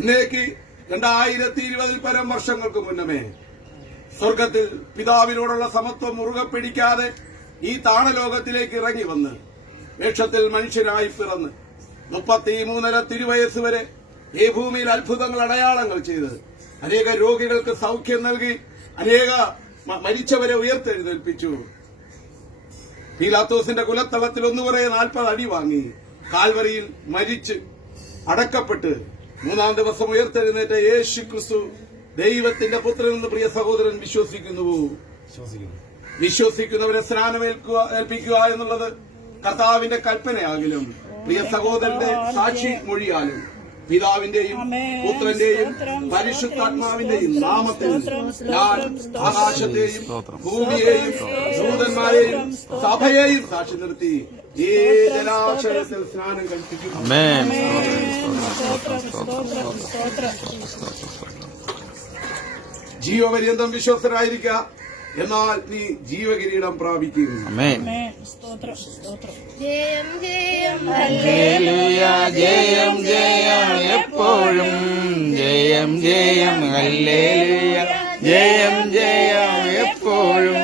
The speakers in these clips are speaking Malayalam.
ഇന്നേക്ക് 2020 പരം വർഷങ്ങൾക്ക് മുന്നമേ സ്വർഗത്തിൽ പിതാവിനോടുള്ള സമത്വം മുറുകെ പിടിക്കാതെ ഈ താണലോകത്തിലേക്ക് ഇറങ്ങി വന്ന് വേഷത്തിൽ മനുഷ്യനായി പിറന്ന് 33.5 തിരുവയസ്സ് വരെ ഈ ഭൂമിയിൽ അത്ഭുതങ്ങൾ അടയാളങ്ങൾ ചെയ്ത് അനേക രോഗികൾക്ക് സൗഖ്യം നൽകി അനേക മരിച്ചവരെ ഉയർത്തെഴുന്നേൽപ്പിച്ചു. പീലാത്തോസിന്റെ കുലത്തളത്തിൽ 40 അടി വാങ്ങി കാൽവറിയിൽ മരിച്ച് അടക്കപ്പെട്ട് 3-ാം ദിവസം ഉയർത്തെഴുന്നേറ്റ യേശു ക്രിസ്തു ദൈവത്തിന്റെ പുത്രനെന്ന് പ്രിയ സഹോദരൻ വിശ്വസിക്കുന്നവരെ ഏൽപ്പിക്കുക എന്നുള്ളത് കർത്താവിന്റെ കൽപ്പനയാകിലും പ്രിയ സഹോദരന്റെ സാക്ഷി മൊഴിയാലും പിതാവിന്റെയും പുത്രന്റെയും പരിശുദ്ധാത്മാവിന്റെയും നാമത്തിൽ ഞാൻ ആകാശത്തെയും ഭൂമിയെയും ദൂതന്മാരെയും സഭയെയും സാക്ഷി നിർത്തി ഈ ജലാശയത്തിൽ സ്നാനം കഴിപ്പിക്കുന്നു. ജീവപര്യന്തം വിശ്വസ്തരായിരിക്കുക, എന്നാൽ നീ ജീവകിരീടം പ്രാപിക്കുക. ജയം ജയം ഹല്ലേലൂയ, ജയം ജയം എപ്പോഴും, ജയം ജയം ഹല്ലേലൂയ, ജയം ജയം എപ്പോഴും,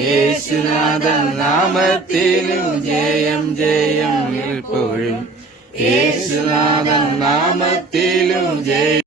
യേശുനാഥൻ നാമത്തിലും ജയം ജയം എപ്പോഴും, യേശുനാഥൻ നാമത്തിലും ജയം.